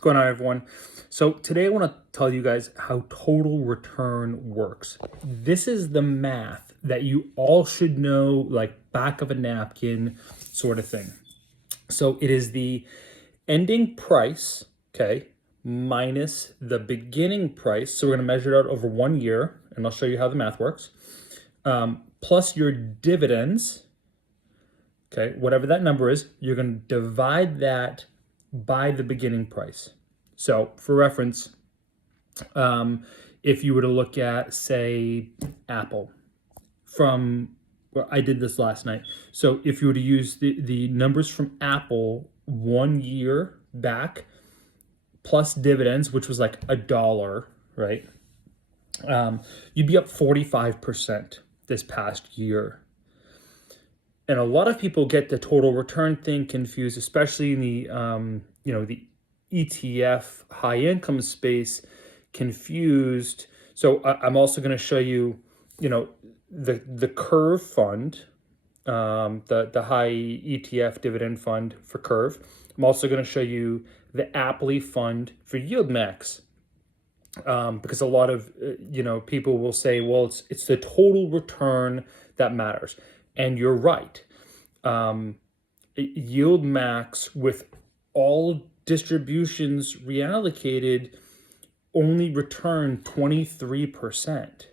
What's going on, everyone? So today I want to tell you guys how total return works. This is the math that you all should know, like back of a napkin sort of thing. So it is the ending price, okay, minus the beginning price. So we're going to measure it out over 1 year, and I'll show you how the math works, plus your dividends, okay, whatever that number is, you're going to divide that by the beginning price. So for reference, if you were to look at, say, Apple well, I did this last night. So if you were to use the numbers from Apple 1 year back plus dividends, which was like $1, right? You'd be up 45% this past year. And a lot of people get the total return thing confused, especially in the ETF high income space, confused. So I'm also going to show you, the Curve fund, the high ETF dividend fund for Curve. I'm also going to show you the AAPL fund for Yield Max, because a lot of people will say, well, it's the total return that matters. And you're right. Yield Max, with all distributions reallocated, only returned 23%.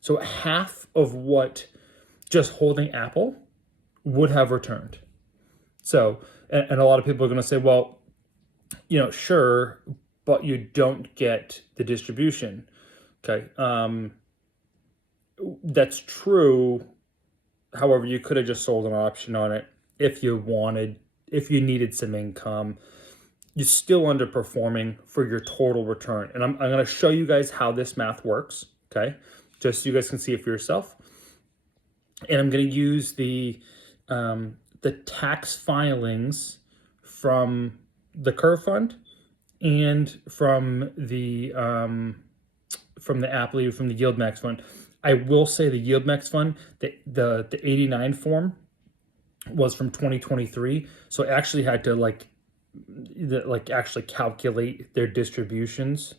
So half of what just holding Apple would have returned. So, and a lot of people are going to say, well, sure, but you don't get the distribution. Okay. That's true. However, you could have just sold an option on it if you needed some income. You're still underperforming for your total return. And I'm going to show you guys how this math works, okay? Just so you guys can see it for yourself. And I'm going to use the tax filings from the Curve Fund and from the Apple, from the Yield Max Fund. I will say the Yield Max Fund, the 89 form was from 2023. So I actually had to actually calculate their distributions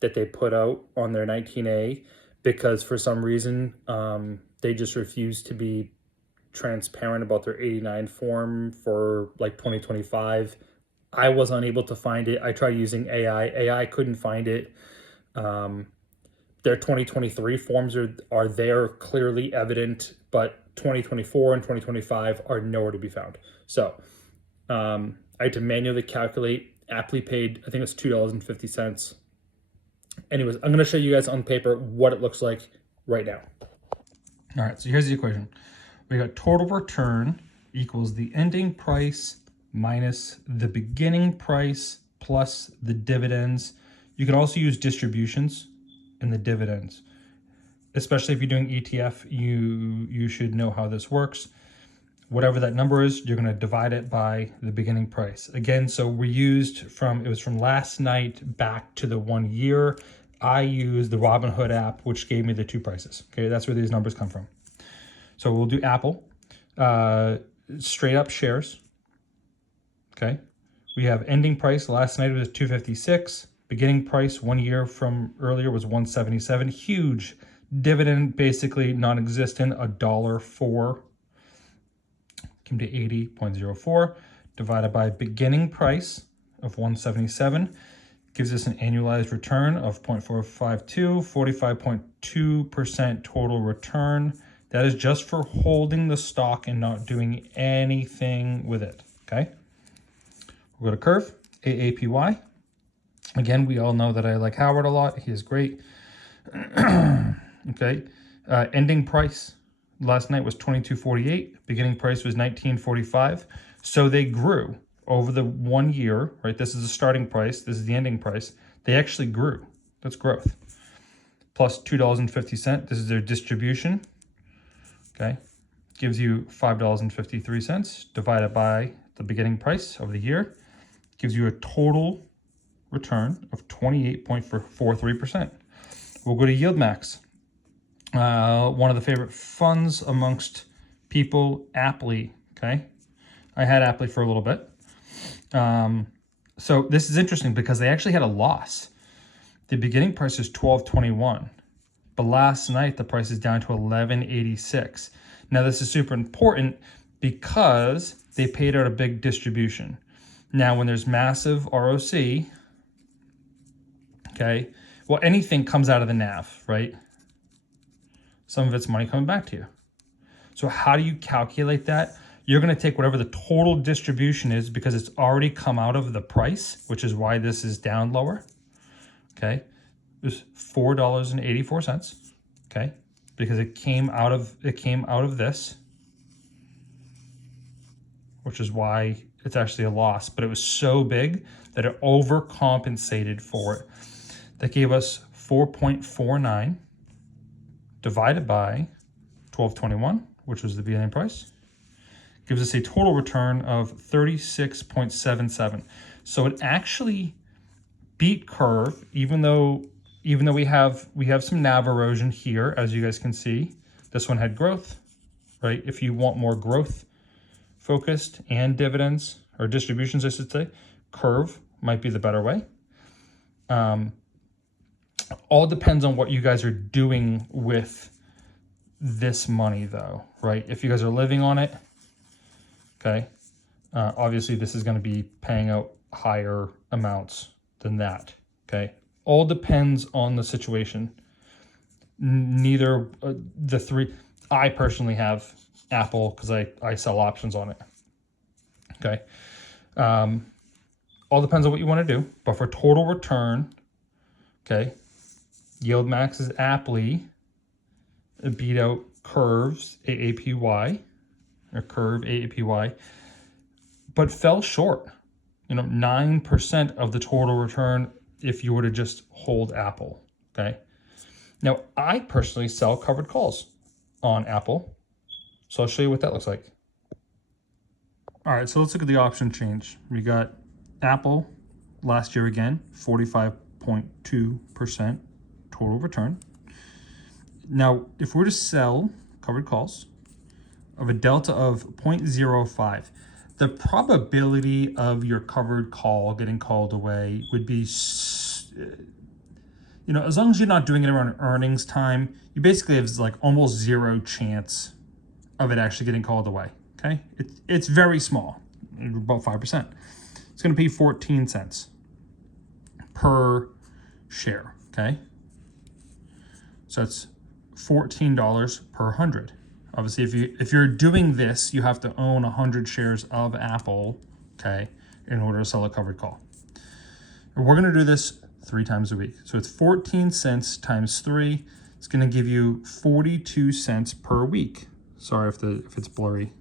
that they put out on their 19A, because for some reason they just refused to be transparent about their 89 form for like 2025. I was unable to find it. I tried using AI couldn't find it. Their 2023 forms are there, clearly evident, but 2024 and 2025 are nowhere to be found. So I had to manually calculate. Aptly paid, I think it's $2.50. Anyways, I'm going to show you guys on paper what it looks like right now. All right, so here's the equation. We got total return equals the ending price minus the beginning price plus the dividends. You can also use distributions in the dividends. Especially if you're doing ETF, you should know how this works. Whatever that number is, you're going to divide it by the beginning price. Again, so it was from last night back to the 1 year. I used the Robinhood app, which gave me the two prices. Okay, that's where these numbers come from. So we'll do Apple, straight up shares. Okay, we have ending price last night was $256. Beginning price 1 year from earlier was $177. Huge dividend, basically non-existent, $1.04. Came to 80.04 divided by beginning price of 177 gives us an annualized return of 0.452, 45.2% total return. That is just for holding the stock and not doing anything with it. Okay, we'll go to Curve, AAPY. Again, we all know that I like Howard a lot. He is great. Okay, ending price last night was $22.48. Beginning price was $19.45. So they grew over the 1 year, right? This is the starting price. This is the ending price. They actually grew. That's growth. Plus $2.50. This is their distribution. Okay, gives you $5.53 divided by the beginning price of the year. Gives you a total return of 28.43%. We'll go to Yield Max. One of the favorite funds amongst people, Aptly. Okay, I had Aptly for a little bit. So this is interesting because they actually had a loss. The beginning price is $12.21, but last night the price is down to $11.86. Now this is super important because they paid out a big distribution. Now when there's massive ROC, okay, well, anything comes out of the NAV, right? Some of it's money coming back to you. So how do you calculate that? You're going to take whatever the total distribution is because it's already come out of the price, which is why this is down lower. Okay, it's $4.84. Okay, because it came out of this, which is why it's actually a loss. But it was so big that it overcompensated for it. That gave us 4.49 divided by 12.21, which was the beginning price, gives us a total return of 36.77. So it actually beat curve, even though we have some NAV erosion here, as you guys can see. This one had growth, right? If you want more growth focused and dividends or distributions, I should say, curve might be the better way. All depends on what you guys are doing with this money though, right? If you guys are living on it, okay, obviously this is going to be paying out higher amounts than that, okay? All depends on the situation. Neither the three, I personally have Apple because I sell options on it, okay? All depends on what you want to do, but for total return, okay, Yield Max's aptly beat out Curve's AAPY, or Curve AAPY, but fell short, 9% of the total return if you were to just hold Apple, okay? Now, I personally sell covered calls on Apple, so I'll show you what that looks like. All right, so let's look at the option change. We got Apple last year again, 45.2% total return. Now, if we were to sell covered calls of a delta of 0.05, the probability of your covered call getting called away would be, as long as you're not doing it around earnings time, you basically have like almost zero chance of it actually getting called away, okay? It's very small, about 5%. It's gonna pay 14 cents per share, okay? So it's $14 per 100. Obviously, if you're doing this, you have to own 100 shares of Apple, okay, in order to sell a covered call. And we're going to do this 3 times a week. So it's 14 cents times 3. It's going to give you 42 cents per week. Sorry if it's blurry.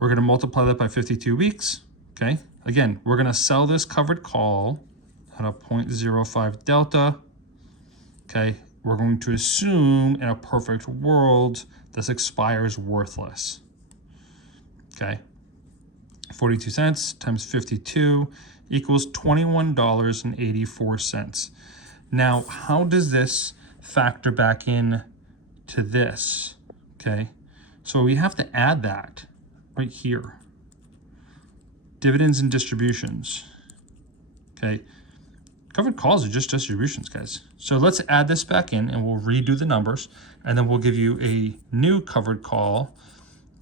We're going to multiply that by 52 weeks, okay? Again, we're going to sell this covered call at a 0.05 delta. Okay, we're going to assume in a perfect world this expires worthless. Okay, 42 cents times 52 equals $21.84. Now, how does this factor back in to this? Okay, so we have to add that right here. Dividends and distributions. Okay. Covered calls are just distributions, guys. So let's add this back in and we'll redo the numbers and then we'll give you a new covered call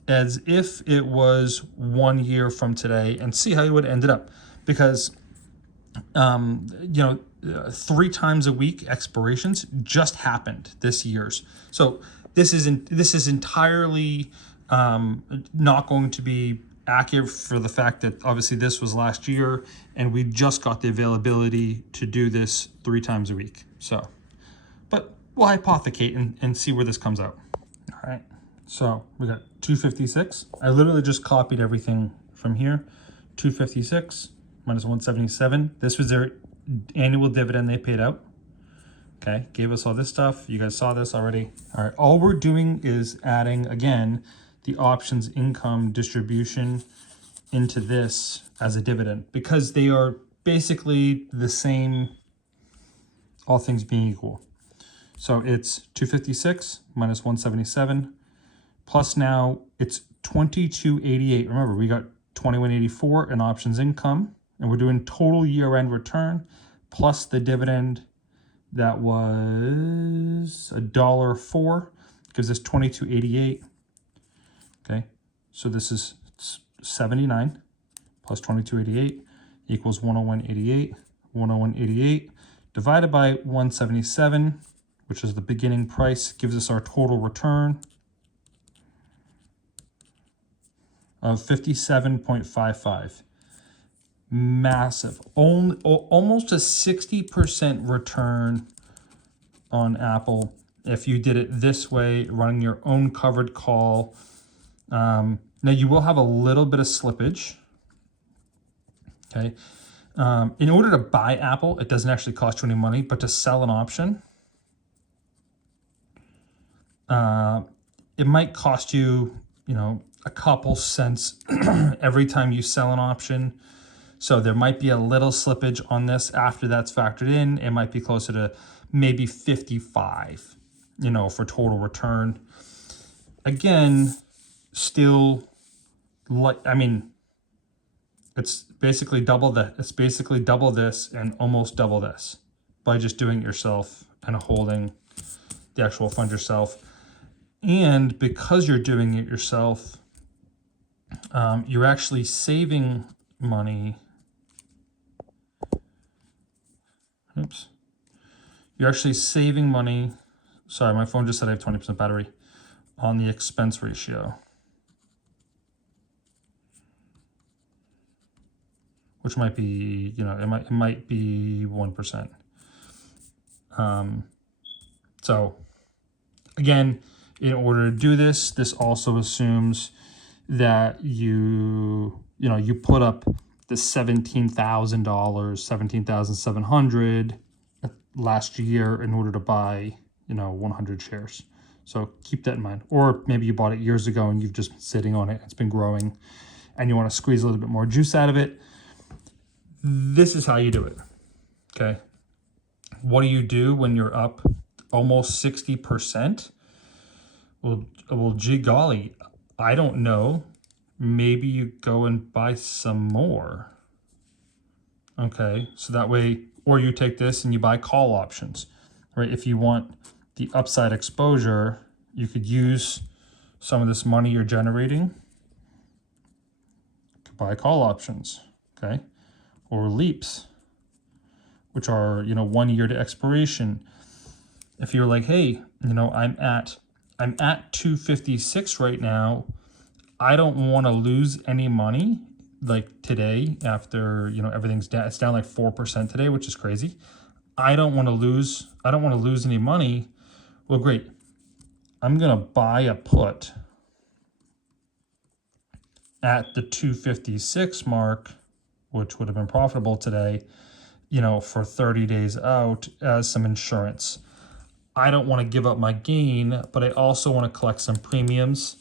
as if it was 1 year from today and see how you would end it up. Because, 3 times a week expirations just happened this year's. So this is entirely not going to be accurate for the fact that obviously this was last year and we just got the availability to do this 3 times a week. So, but we'll hypothecate and see where this comes out. All right, so we got 256. I literally just copied everything from here. 256 minus 177. This was their annual dividend they paid out. Okay, gave us all this stuff. You guys saw this already. All right, all we're doing is adding, again, the options income distribution into this as a dividend because they are basically the same, all things being equal. So it's 256 minus 177 plus now it's 2288. Remember, we got 2184 in options income, and we're doing total year-end return plus the dividend that was $1.04, gives us 2288. Okay, so this is 79 plus 2288 equals 101.88. 101.88 divided by 177, which is the beginning price, gives us our total return of 57.55. Massive. Almost a 60% return on Apple if you did it this way, running your own covered call. Now you will have a little bit of slippage. Okay. In order to buy Apple, it doesn't actually cost you any money, but to sell an option, it might cost you, a couple cents every time you sell an option. So there might be a little slippage on this after that's factored in. It might be closer to maybe 55, for total return. Again, still, it's basically double this and almost double this by just doing it yourself and holding the actual fund yourself. And because you're doing it yourself, you're actually saving money. Oops. You're actually saving money. Sorry, my phone just said I have 20% battery on the expense ratio, which might be, it might be 1%. So again, in order to do this, this also assumes that you put up the $17,000, 17,700 last year in order to buy, 100 shares. So keep that in mind. Or maybe you bought it years ago and you've just been sitting on it. It's been growing and you want to squeeze a little bit more juice out of it. This is how you do it. Okay. What do you do when you're up almost 60%? Well, gee golly, I don't know. Maybe you go and buy some more. Okay, so that way, or you take this and you buy call options, right? If you want the upside exposure, you could use some of this money you're generating to buy call options, okay? Or leaps, which are, 1 year to expiration. If you're like, hey, I'm at 256 right now, I don't want to lose any money like today after, everything's down. It's down like 4% today, which is crazy. I don't want to lose any money. Well, great. I'm going to buy a put at the 256 mark, which would have been profitable today, for 30 days out as some insurance. I don't want to give up my gain, but I also want to collect some premiums.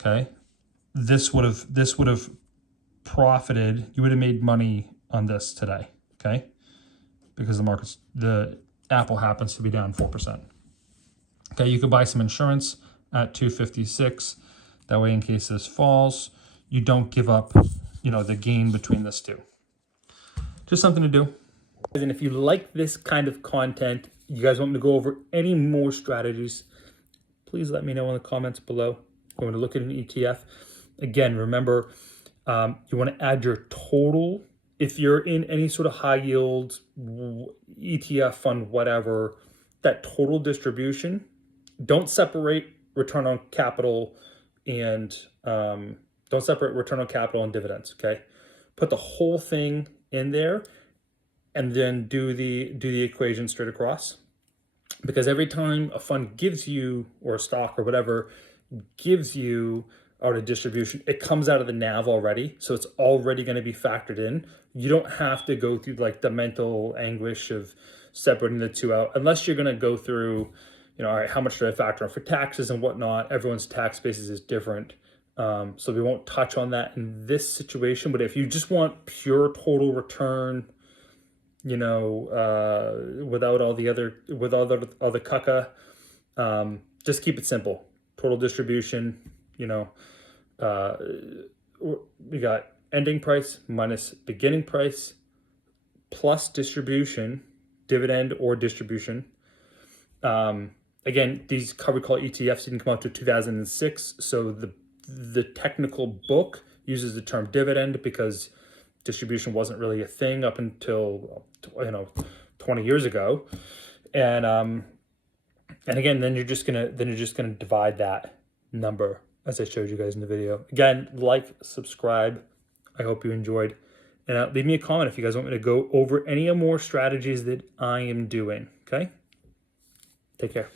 Okay. This would have profited. You would have made money on this today. Okay. Because the Apple happens to be down 4%. Okay. You could buy some insurance at 256. That way, in case this falls, you don't give up, the gain between this two. Just something to do. And if you like this kind of content, you guys want me to go over any more strategies, please let me know in the comments below. You want to look at an ETF. Again, remember, you want to add your total. If you're in any sort of high yield ETF fund, whatever, that total distribution, don't separate return on capital and dividends. Okay, put the whole thing in there and then do the equation straight across. Because every time a fund gives you, or a stock or whatever, gives you out a distribution, it comes out of the NAV already. So it's already going to be factored in. You don't have to go through like the mental anguish of separating the two out, unless you're going to go through, all right, how much do I factor in for taxes and whatnot? Everyone's tax basis is different. So we won't touch on that in this situation. But if you just want pure total return, without all the other caca, just keep it simple. Total distribution, we got ending price minus beginning price plus distribution, dividend or distribution. Again, these covered call ETFs didn't come out to 2006, so the technical book uses the term dividend because distribution wasn't really a thing up until 20 years ago. And again, then you're just gonna divide that number as I showed you guys in the video. Again, like, subscribe. I hope you enjoyed. And leave me a comment if you guys want me to go over any more strategies that I am doing. Okay? Take care.